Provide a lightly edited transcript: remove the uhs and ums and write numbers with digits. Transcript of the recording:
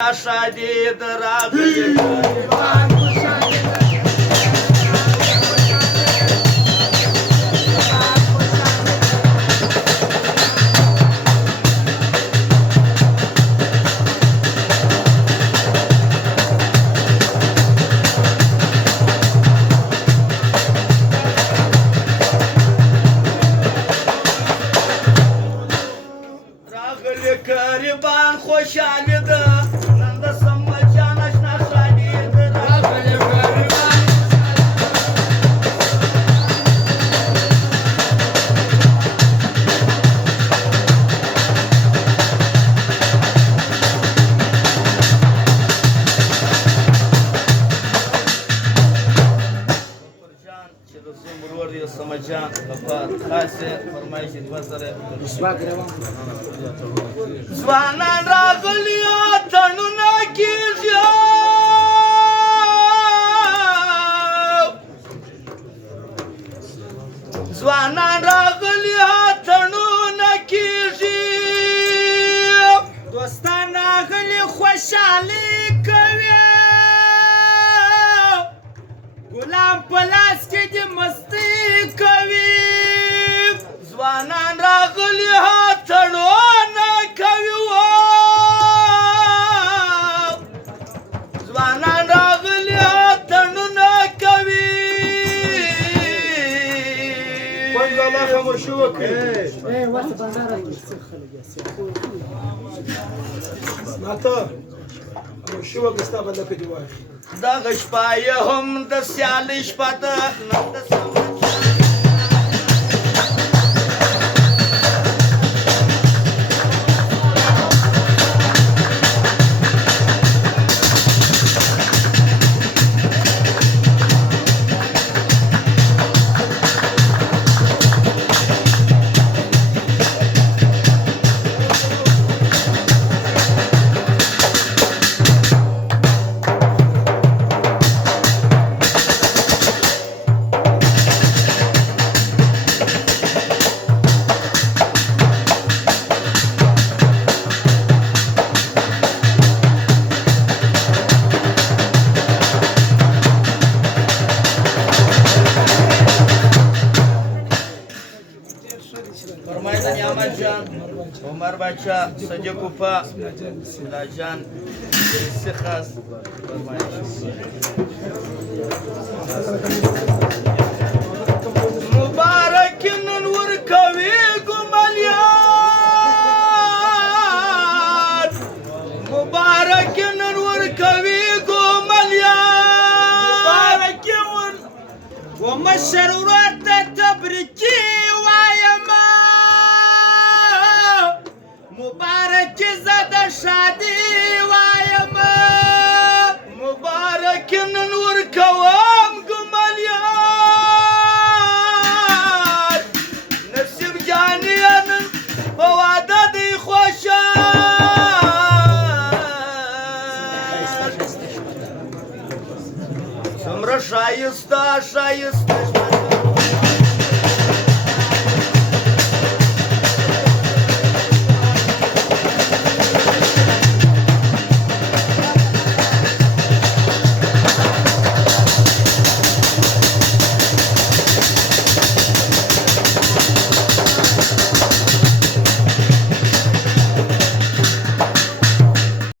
شادي دراغلي كريبان خوشالي ده نن د سمجان اشنا شادي دراغلي سمجان لپاره خاصه فرمایش دوه سره ځوانان راغلي تړونه کېږي ځوانان راغلي تړونه کېږي دوستان راغلي خوشحالي کوي ګلان په لاس کې دې مستي کوي ځوانان راغلي تړونه کوي ځوانان راغلي تړونه کوي پنځه لاکه مشو وکړي ناته مشو وکړي ستا بنده په دی وایي دغه شپه یې هم د سیالۍ شپه ده نن د فرمایدن احمد جان عمر بچه صدیق اوپا ملا جان سخاس مبارک نن ورکوي ګملیان مبارک نن ورکوي ګملیان مبارک ور ومشر ورته تبریکي مبارک زده شادي وایم مبارک نن ورکوم ګملیان نصیب جانیان په واده دی خوشحال څومره ښایسته ښایسته